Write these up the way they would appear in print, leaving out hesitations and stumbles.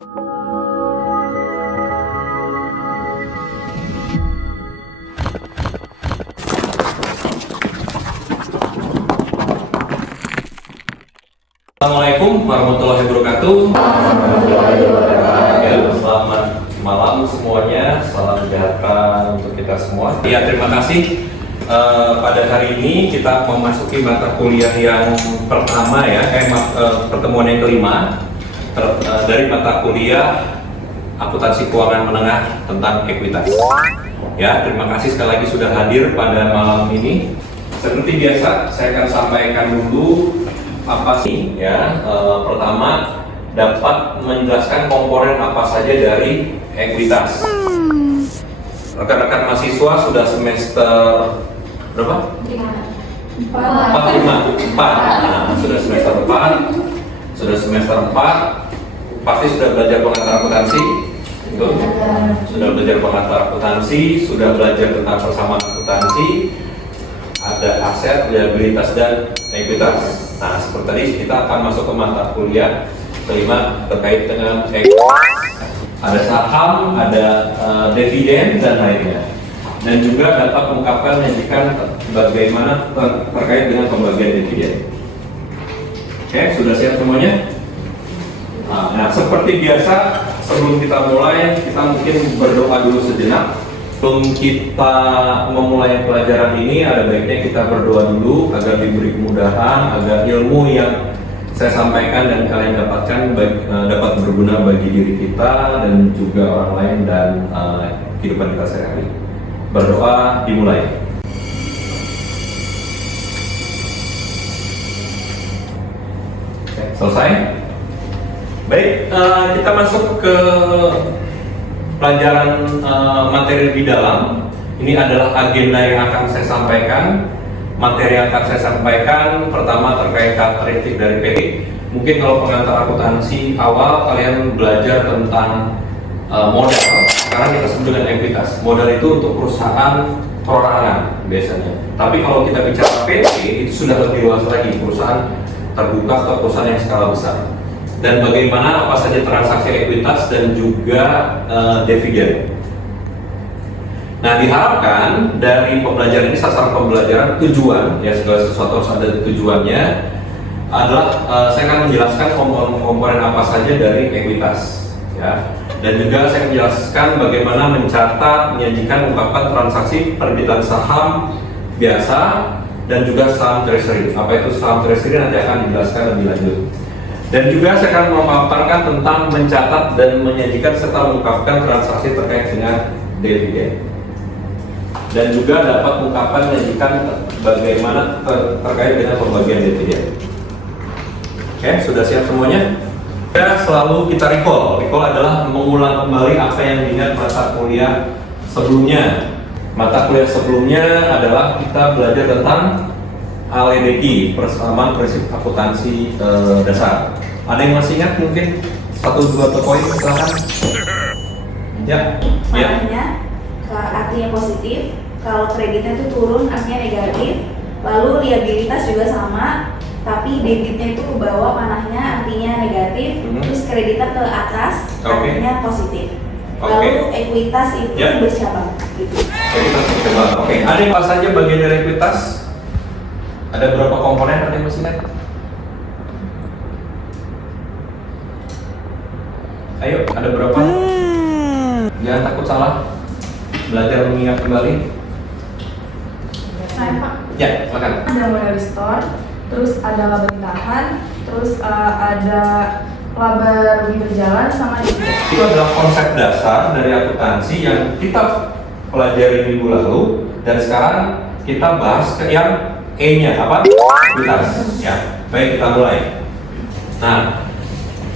Assalamualaikum warahmatullahi wabarakatuh. Ya, selamat malam semuanya, salam sejahtera untuk kita semua. Ya, terima kasih. Pada hari ini kita memasuki mata kuliah yang pertama ya, pertemuan yang kelima dari mata kuliah akuntansi keuangan menengah tentang ekuitas. Ya, terima kasih sekali lagi sudah hadir pada malam ini. Seperti biasa, saya akan sampaikan dulu apa sih ya. Pertama, dapat menjelaskan komponen apa saja dari ekuitas. Rekan-rekan mahasiswa sudah semester berapa? 4. Nah, sudah semester 4 pasti sudah belajar pengantar akuntansi. Itu sudah belajar pengantar akuntansi, sudah belajar tentang persamaan akuntansi, ada aset, liabilitas, dan ekuitas. Nah, seperti tadi kita akan masuk ke mata kuliah kelima terkait dengan ekuitas. Ada saham, ada dividen dan lainnya. Dan juga dapat mengungkapkan menyajikan bagaimana terkait dengan pembagian dividen. Oke, sudah siap semuanya? Nah, seperti biasa sebelum kita mulai, kita mungkin berdoa dulu sejenak. Sebelum kita memulai pelajaran ini, ada baiknya kita berdoa dulu agar diberi kemudahan, agar ilmu yang saya sampaikan dan kalian dapatkan dapat berguna bagi diri kita dan juga orang lain dan kehidupan kita sehari-hari. Berdoa dimulai. Oke, selesai? Baik, kita masuk ke pelajaran materi di dalam. Ini adalah agenda yang akan saya sampaikan. Materi yang akan saya sampaikan pertama terkait karakteristik dari PT. Mungkin kalau pengantar akuntansi awal kalian belajar tentang modal. Sekarang kita sebut dengan ekuitas. Modal itu untuk perusahaan perorangan biasanya. Tapi kalau kita bicara PT itu sudah lebih luas lagi, perusahaan terbuka atau perusahaan yang skala besar. Dan bagaimana apa saja transaksi ekuitas dan juga dividen. Nah, diharapkan dari pembelajaran ini, sasaran pembelajaran, tujuan ya, segala sesuatu harus ada tujuannya, adalah saya akan menjelaskan komponen apa saja dari ekuitas ya. Dan juga saya menjelaskan bagaimana mencatat, menyajikan, mengungkapkan transaksi perbitan saham biasa dan juga saham treasury. Apa itu saham treasury nanti akan dijelaskan lebih lanjut. Dan juga saya akan memaparkan tentang mencatat dan menyajikan serta mengungkapkan transaksi terkait dengan dividen. Dan juga dapat mengungkapkan menyajikan bagaimana terkait dengan pembagian dividen. Oke, sudah siap semuanya? Ya, selalu kita recall. Recall adalah mengulang kembali apa yang diingat mata kuliah sebelumnya. Mata kuliah sebelumnya adalah kita belajar tentang ALEDI, persamaan prinsip akuntansi dasar. Ada yang masih ingat mungkin 1-2 poin silakan. Ya. Makanya artinya positif, kalau kreditnya itu turun artinya negatif, lalu liabilitas juga sama, tapi debitnya itu ke bawah panahnya artinya negatif, terus kreditnya ke atas artinya positif. Lalu ekuitas itu bercabang gitu. Ekuitas bercabang. Oke, ada yang apa saja bagian dari ekuitas? Ada berapa komponen, ada yang masih ingat? Ayo, ada berapa? Jangan takut salah. Belajar mengingat kembali. Saya Pak. Ya, silakan. Ada modal store, terus ada laba ditahan, terus ada laba rugi berjalan sama dividen. Itu adalah konsep dasar dari akuntansi yang kita pelajari minggu lalu, dan sekarang kita bahas ke yang E-nya apa? Ekuitas. Ya, baik, kita mulai. Nah,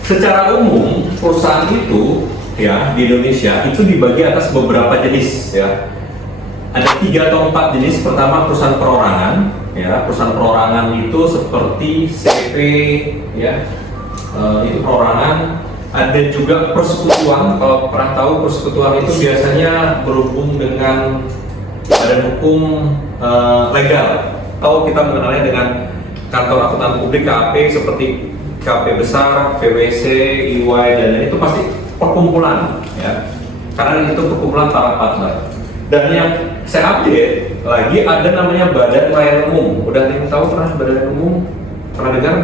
secara umum perusahaan itu ya di Indonesia itu dibagi atas beberapa jenis ya. Ada 3 atau 4 jenis. Pertama, perusahaan perorangan ya. Perusahaan perorangan itu seperti CV ya. Itu perorangan. Ada juga persekutuan. Kalau pernah tahu, persekutuan itu biasanya berhubung dengan badan hukum legal. Atau kita mengenalnya dengan kantor akuntan publik KAP seperti KP besar, PwC, EY, dan lain itu pasti perkumpulan ya. Karena itu perkumpulan para partner. Dan yang saya update lagi ada namanya Badan Layanan Umum. Udah ada yang tahu pernah Badan Layanan Umum? Pernah dengar?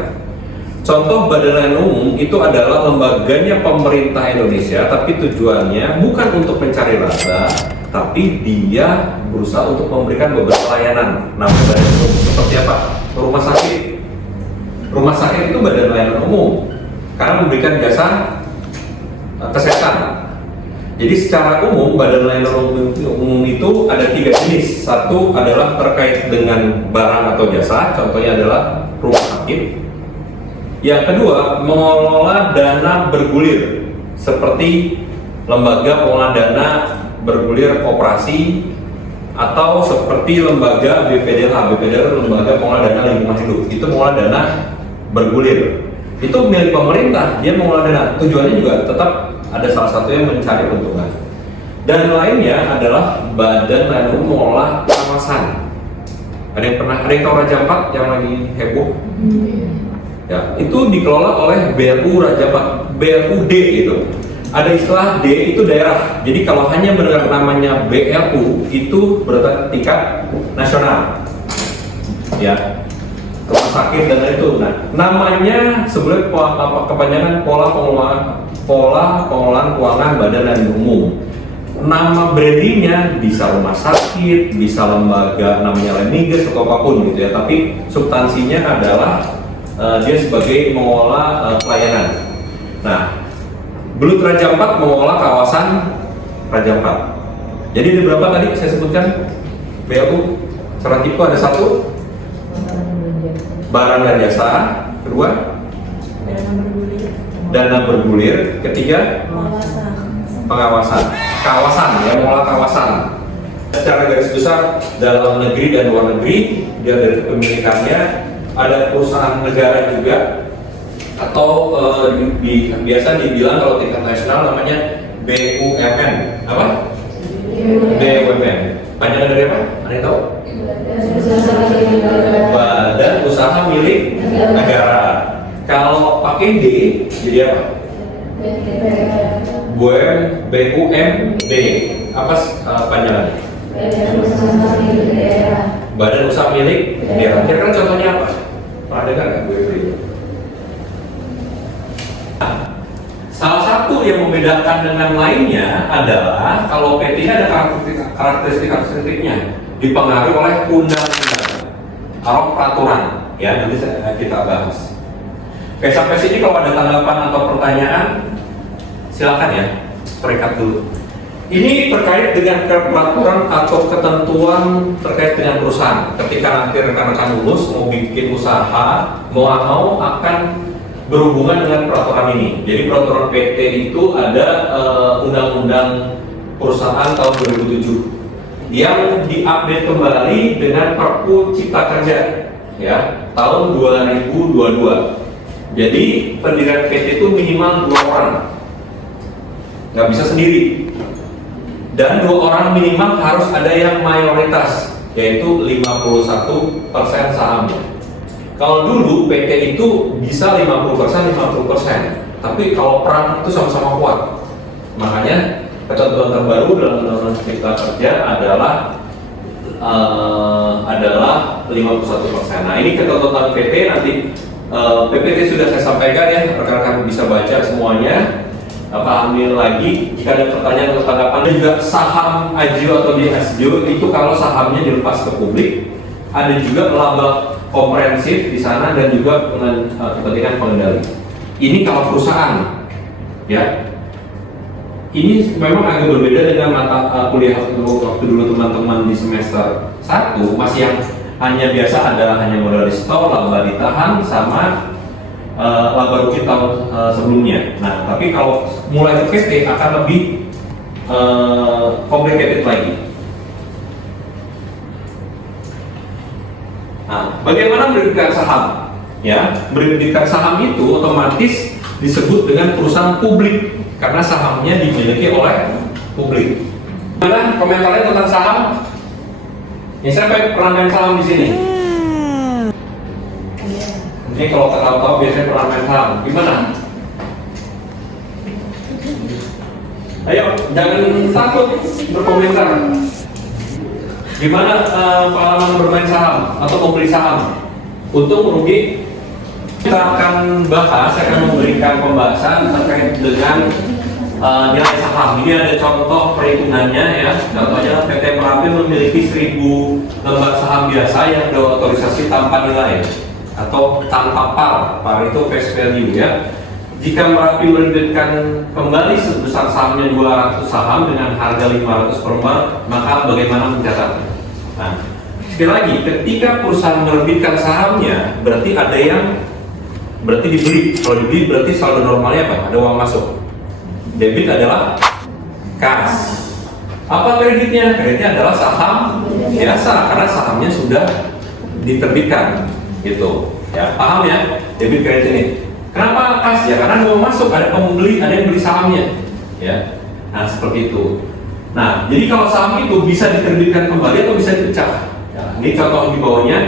Contoh Badan Layanan Umum itu adalah lembaganya pemerintah Indonesia, tapi tujuannya bukan untuk mencari laba, tapi dia berusaha untuk memberikan beberapa layanan. Namanya Badan Layanan Umum. Seperti apa? Rumah sakit. Rumah sakit itu Badan Layanan Umum karena memberikan jasa kesehatan. Jadi secara umum Badan Layanan Umum itu ada 3 jenis. Satu adalah terkait dengan barang atau jasa, contohnya adalah rumah sakit. Yang kedua, mengelola dana bergulir seperti lembaga pengelola dana bergulir koperasi atau seperti lembaga BPDH, lembaga pengelola dana lingkungan hidup. Itu mengelola dana bergulir. Itu milik pemerintah, dia mengelola dana. Tujuannya juga tetap ada salah satu yang mencari keuntungan. Dan lainnya adalah Badan Layanan Umum mengelola kawasan. Ada yang tahu Raja Ampat yang lagi heboh? Ya, itu dikelola oleh BLU Raja Ampat, BLUD itu. Ada istilah D itu daerah. Jadi kalau hanya mendengar namanya BLU itu berarti tingkat nasional. Ya. Rumah sakit dan itu. Nah, namanya sebenarnya kepanjangan pola pengelolaan keuangan Badan Layanan Umum. Nama brandingnya bisa rumah sakit, bisa lembaga namanya Lemiges atau apapun gitu ya. Tapi substansinya adalah dia sebagai mengelola pelayanan. Nah, Belut Raja Ampat mengelola kawasan Raja Ampat. Jadi ada berapa tadi saya sebutkan? BLU secara tipe ada 1 barang dan jasa, kedua dana bergulir, ketiga pengawasan, kawasan ya, mengelola kawasan. Secara garis besar dalam negeri dan luar negeri dia dari kepemilikannya ada perusahaan negara juga atau biasa dibilang kalau tingkat nasional namanya BUMN. Apa? BUMN. Panjangan dari apa? Ada yang tahu? Badan Usaha Milik Negara. Kalau pakai D jadi apa? BUMD. Apa panjangannya? Badan Usaha Milik Daerah. Kira-kira contohnya apa? Pernah dengar nggak BUMD? Salah satu yang membedakan dengan lainnya adalah kalau PT ini ada karakteristiknya dipengaruhi oleh undang-undang atau peraturan ya, nanti kita bahas. Oke, sampai sini kalau ada tanggapan atau pertanyaan silakan ya, peringkat dulu. Ini terkait dengan peraturan atau ketentuan terkait dengan perusahaan. Ketika nanti rekan-rekan lulus mau bikin usaha, mau akan berhubungan dengan peraturan ini. Jadi peraturan PT itu ada Undang-Undang Perusahaan tahun 2007 yang diupdate kembali dengan Perpu Cipta Kerja ya tahun 2022. Jadi pendirian PT itu minimal 2 orang, nggak bisa sendiri, dan 2 orang minimal harus ada yang mayoritas yaitu 51% sahamnya. Kalau dulu PT itu bisa 50%, tapi kalau peran itu sama-sama kuat. Makanya ketentuan terbaru dalam Undang-Undang Cipta Kerja adalah 51%. Nah, ini ketentuan PT nanti PPT sudah saya sampaikan ya, rekan-rekan bisa baca semuanya. Pahami lagi jika ada pertanyaan atau tanggapan. Dan juga saham AJIO atau DSJIO itu kalau sahamnya dilepas ke publik, ada juga laba komprehensif di sana dan juga kepentingan pengendali. Ini kalau perusahaan, ya. Ini memang agak berbeda dengan mata kuliah waktu dulu teman-teman di semester 1 masih yang hanya biasa ada hanya modal di store, laba ditahan sama laba rugi tahun sebelumnya. Nah, tapi kalau mulai ke PT akan lebih complicated lagi. Nah, bagaimana menerbitkan saham? Ya, menerbitkan saham itu otomatis disebut dengan perusahaan publik karena sahamnya dimiliki oleh publik. Mana komentarnya tentang saham? Ya, siapa yang pernah main saham di sini? Ini kalau tahu-tahu biasanya pernah main saham. Gimana? Ayo, jangan takut berkomentar. Gimana pengalaman bermain saham atau membeli saham? Untung merugi? Kita akan bahas, saya akan memberikan pembahasan terkait dengan nilai saham. Ini ada contoh perhitungannya ya. Contohnya PT Merapi memiliki 1000 lembar saham biasa yang diotorisasi tanpa nilai atau tanpa par itu face value ya. Jika Merapi menerbitkan kembali sebesar sahamnya 200 saham dengan harga 500 per lembar, maka bagaimana mencatatnya? Nah, sekali lagi, ketika perusahaan menerbitkan sahamnya, berarti ada yang dibeli. Kalau dibeli berarti saldo normalnya apa? Ada uang masuk. Debit adalah kas. Apa kreditnya? Kreditnya adalah saham biasa karena sahamnya sudah diterbitkan, gitu. Ya, paham ya? Debit kredit ini. Kenapa kas? Ya karena uang masuk, ada pembeli, ada yang beli sahamnya. Ya. Nah, seperti itu. Nah, jadi kalau saham itu bisa diterbitkan kembali atau bisa dipecah. Ya, ini contoh di bawahnya.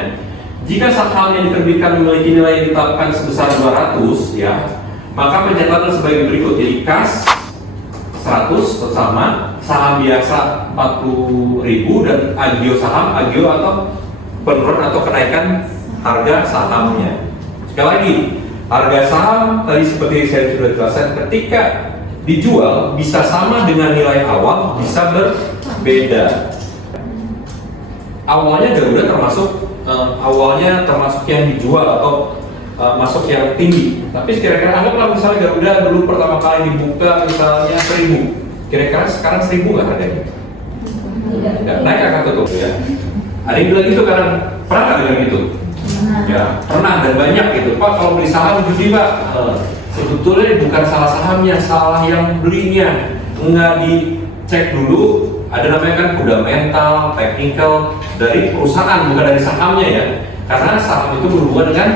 Jika saham yang diterbitkan memiliki nilai yang ditetapkan sebesar 200 ya, maka pencatatan sebagai berikut. Jadi kas 100 sama saham biasa 40.000 dan agio saham, agio atau penurunan atau kenaikan harga sahamnya. Sekali lagi, harga saham tadi seperti saya sudah jelaskan, ketika dijual bisa sama dengan nilai awal, bisa berbeda. Awalnya Garuda termasuk yang dijual atau masuk yang tinggi. Tapi kira-kira anggaplah misalnya Garuda dulu pertama kali dibuka misalnya 1000, kira-kira sekarang 1000 nggak harganya? Nggak naik akan tutup ya. Ada yang bilang gitu karena pernah nggak bilang gitu? Ya pernah dan banyak gitu. Pak kalau beli saham judi Pak, sebetulnya bukan salah sahamnya, salah yang belinya. Nggak dicek dulu. Ada namanya kan fundamental, technical dari perusahaan bukan dari sahamnya ya. Karena saham itu berhubungan dengan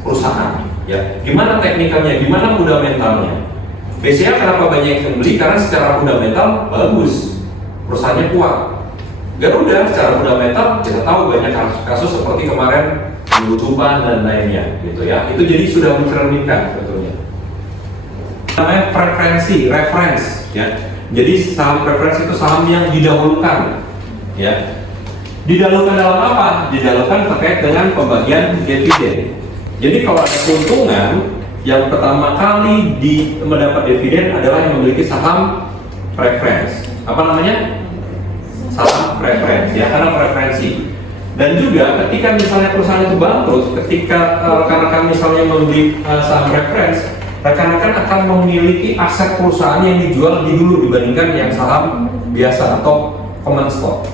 perusahaan. Ya, gimana teknikalnya, gimana fundamentalnya? Biasanya kenapa banyak yang beli? Karena secara fundamental bagus, perusahaannya kuat. Garuda secara fundamental kita tahu banyak kasus seperti kemarin penutupan dan lainnya, gitu ya. Itu jadi sudah mencerminkan sebetulnya. Namanya preferensi, reference, ya. Jadi saham preferensi itu saham yang didahulukan, ya. Didahulukan dalam apa? Didahulukan terkait dengan pembagian dividen. Jadi kalau ada keuntungan, yang pertama kali mendapat dividen adalah yang memiliki saham preference. Apa namanya? Saham preference, ya, karena preferensi. Dan juga ketika misalnya perusahaan itu bangkrut, ketika rekan-rekan misalnya membeli saham preference, rekan-rekan akan memiliki aset perusahaan yang dijual lebih dulu dibandingkan yang saham biasa atau common stock.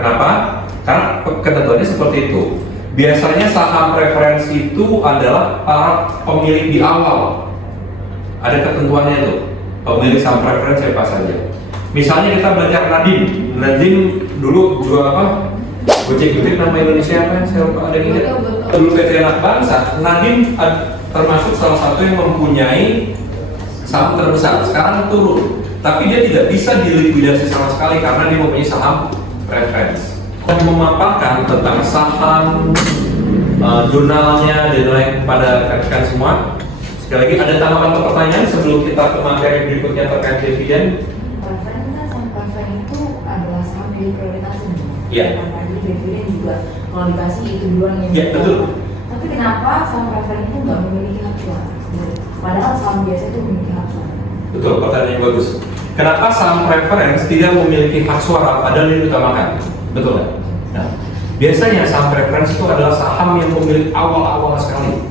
Kenapa? Karena ketentuannya seperti itu. Biasanya saham preferensi itu adalah para pemilik di awal. Ada ketentuannya itu. Pemilik saham preferensi apa saja. Misalnya kita belajar Nadiem dulu jual apa? Gojek nama Indonesia apa? Saya lupa ada yang ingat. Dulu PT Anak Bangsa, Nadiem termasuk salah satu yang mempunyai saham terbesar. Sekarang turun, tapi dia tidak bisa dilikuidasi sama sekali karena dia mempunyai saham preference. Dan memaparkan tentang saham, jurnalnya dan lain pada rekan semua. Sekali lagi ada tanggapan atau pertanyaan sebelum kita ke materi berikutnya terkait dividen. Preference kan saham preference itu adalah saham milik prioritas ini. Iya. Jadi dividen juga kalau dikasih itu duluan yang. Iya betul. Tapi kenapa saham preference itu nggak memiliki hak suara? Padahal saham biasa itu memiliki hak suara. Betul, pertanyaan yang bagus. Kenapa saham preference tidak memiliki hak suara padahal yang diutamakan? Betul nggak? Nah, biasanya saham preference itu adalah saham yang pemilik awal-awal sekali.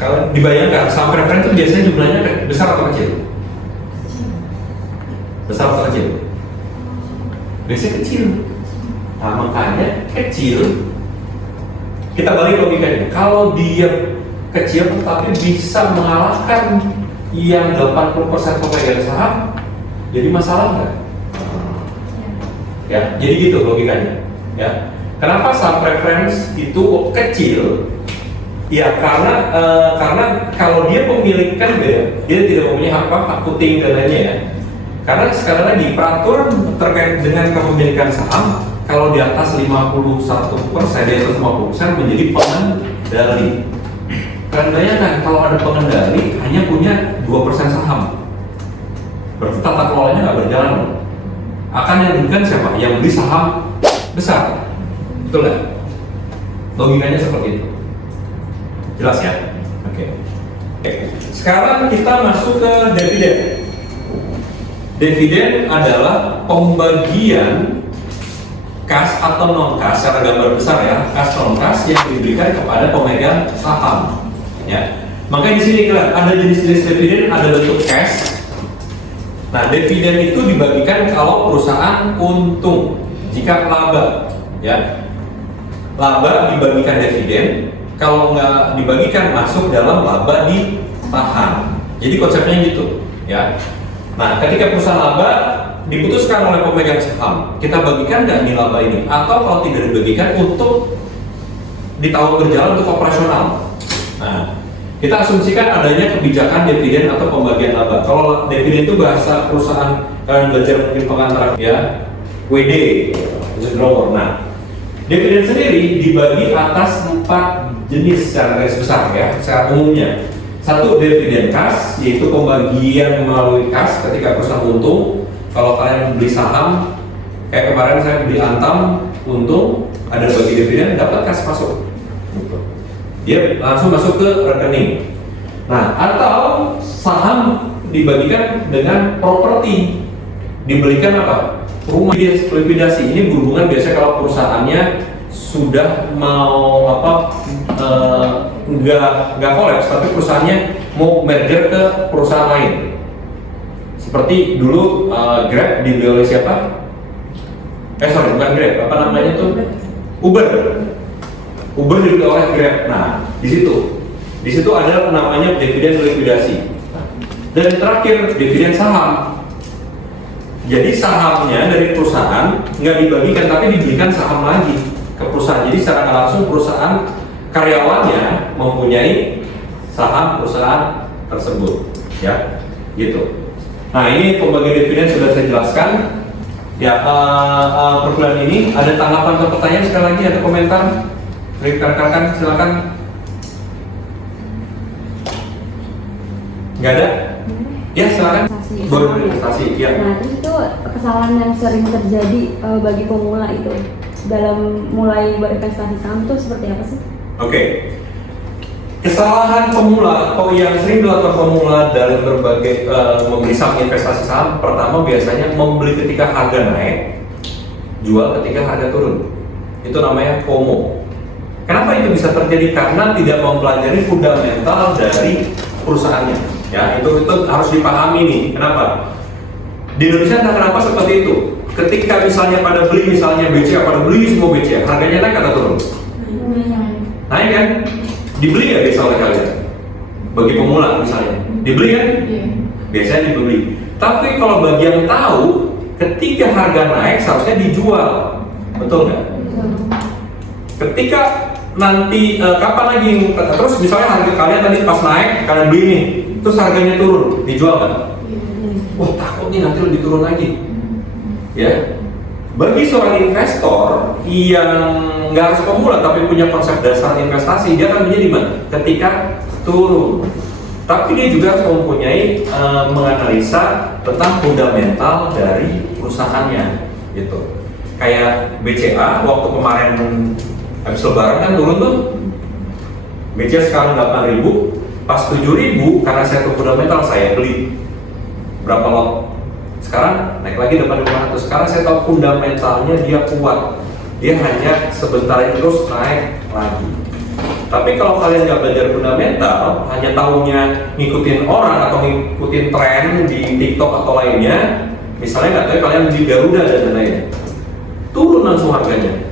Kalau dibayangkan saham preference itu biasanya jumlahnya besar atau kecil? Besar atau kecil? Biasanya kecil. Nah, makanya kecil. Kita balik logikanya. Kalau dia kecil tetapi bisa mengalahkan yang 80% pemegang saham, jadi masalah nggak? Ya, jadi gitu logikanya. Ya, kenapa saham preference itu kecil? Ya, karena kalau dia pemilik kan beda, dia tidak mempunyai hak voting dan lainnya ya. Karena sekali lagi peraturan terkait dengan kepemilikan saham kalau di atas 51%, di atas 50% menjadi pengendali. Kalian bayangkan kalau ada pengendali hanya punya 2% saham, berarti tata kelolanya nggak berjalan. Akan yang dirugikan siapa? Yang beli saham besar, betul nggak? Logikanya seperti itu. Jelas ya? Oke. Sekarang kita masuk ke dividen. Dividen adalah pembagian kas atau non kas, secara gambar besar ya, kas non kas yang diberikan kepada pemegang saham. Ya, makanya di sini kalian ada jenis-jenis dividen, ada bentuk cash. Nah, dividen itu dibagikan kalau perusahaan untung. Jika laba, ya, laba dibagikan dividen. Kalau nggak dibagikan masuk dalam laba ditahan. Jadi konsepnya gitu, ya. Nah, ketika perusahaan laba diputuskan oleh pemegang saham, kita bagikan nggak nih laba ini? Atau kalau tidak dibagikan untuk di tahun berjalan untuk operasional. Nah, kita asumsikan adanya kebijakan dividen atau pembagian laba. Kalau dividen itu bahasa perusahaan, kalian belajar mungkin pengantar ya, WD, whistleblower. Nah, dividen sendiri dibagi atas 4 jenis secara garis besar ya, secara umumnya. Satu, dividen kas, yaitu pembagian melalui kas ketika perusahaan untung. Kalau kalian beli saham, kayak kemarin saya beli Antam, untung, ada bagi dividen, dapat kas masuk. Dia langsung masuk ke rekening. Nah, atau saham dibagikan dengan properti, dibelikan apa? Rumah. Likuidasi ini berhubungan biasanya kalau perusahaannya sudah mau nggak kolaps, tapi perusahaannya mau merger ke perusahaan lain. Seperti dulu Grab dibeli oleh siapa? Bukan Grab, apa namanya tuh? Uber dibeli oleh Grab. Nah, di situ ada namanya dividen likuidasi. Dan terakhir dividen saham. Jadi sahamnya dari perusahaan nggak dibagikan, tapi diberikan saham lagi ke perusahaan. Jadi secara nggak langsung perusahaan karyawannya mempunyai saham perusahaan tersebut, ya, gitu. Nah, ini pembagian dividen sudah saya jelaskan. Ya, perkuliahan ini ada tanggapan atau pertanyaan sekali lagi atau komentar? Rekan-rekan silakan. Nggak ada? Ya silakan. Baru investasi. Ya. Nah, terus itu kesalahan yang sering terjadi bagi pemula itu dalam mulai berinvestasi saham itu seperti apa sih? Oke. Kesalahan pemula atau yang sering dilakukan pemula dalam berbagai membeli saham investasi saham, pertama biasanya membeli ketika harga naik, jual ketika harga turun. Itu namanya FOMO. Kenapa itu bisa terjadi? Karena tidak mempelajari fundamental dari perusahaannya. Ya, itu harus dipahami nih. Kenapa? Di Indonesia entah kenapa seperti itu. Ketika misalnya pada beli misalnya BCA, pada beli semua BCA, harganya naik atau turun? Naik kan? Dibeli ya biasa oleh kalian? Bagi pemula misalnya, dibeli kan? Biasanya dibeli. Tapi kalau bagi yang tahu, ketika harga naik seharusnya dijual, betul nggak? Ketika nanti kapan lagi terus misalnya harga kalian tadi pas naik kalian beli nih, terus harganya turun, dijual kan? Wah, takut nih nanti lebih turun lagi, ya. Bagi seorang investor yang nggak harus pemula tapi punya konsep dasar investasi, dia akan menjadi mana? Ketika turun. Tapi dia juga harus mempunyai menganalisa tentang fundamental dari perusahaannya, gitu. Kayak BCA waktu kemarin habis lebaran kan turun tuh. BCA sekarang 8.000, pas 7.000 karena saya tahu fundamental saya beli. Berapa lot? Sekarang naik lagi 8.500. Sekarang saya tahu fundamentalnya dia kuat. Dia hanya sebentar terus naik lagi. Tapi kalau kalian nggak belajar fundamental, hanya tahunya ngikutin orang atau ngikutin tren di TikTok atau lainnya, misalnya nggak tahu kalian beli Garuda dan lain-lain, turun langsung harganya.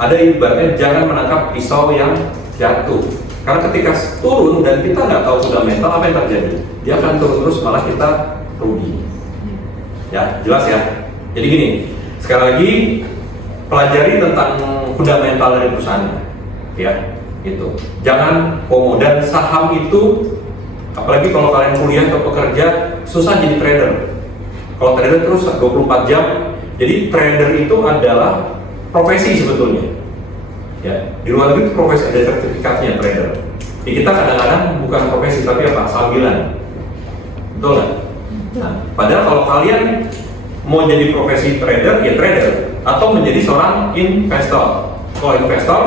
Ada ibaratnya jangan menangkap pisau yang jatuh. Karena ketika turun dan kita nggak tahu fundamental, apa yang terjadi? Dia akan turun terus, malah kita rugi. Ya, jelas ya. Jadi gini, sekali lagi pelajari tentang fundamental dari perusahaannya, ya, itu. Jangan FOMO. Dan saham itu, apalagi kalau kalian kuliah atau pekerja, susah jadi trader. Kalau trader terus 24 jam, jadi trader itu adalah profesi sebetulnya. Ya, di luar negeri itu profesi ada sertifikatnya trader. Di kita kadang-kadang bukan profesi tapi apa? Sambilan. Betul nggak? Nah, padahal kalau kalian mau jadi profesi trader, ya trader, atau menjadi seorang investor. Kalau investor,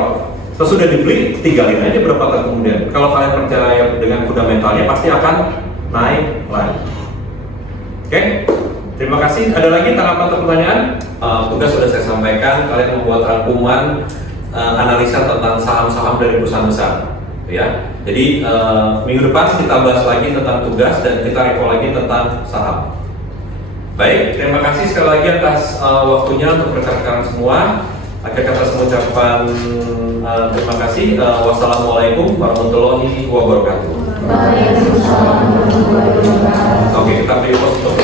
sesudah dibeli, tinggalin aja berapa tahun kemudian. Kalau kalian percaya dengan fundamentalnya, pasti akan naik lagi. Oke, terima kasih. Ada lagi tanggapan atau pertanyaan? Tugas sudah saya sampaikan. Kalian membuat rangkuman analisa tentang saham-saham dari perusahaan besar. Ya, jadi minggu depan kita bahas lagi tentang tugas dan kita recall lagi tentang saham. Baik, terima kasih sekali lagi atas waktunya untuk rekan-rekan semua. Akhir kata saya ucapkan terima kasih. Wassalamualaikum warahmatullahi wabarakatuh. Waalaikumsalam warahmatullahi wabarakatuh. Oke, kita beri pos untuk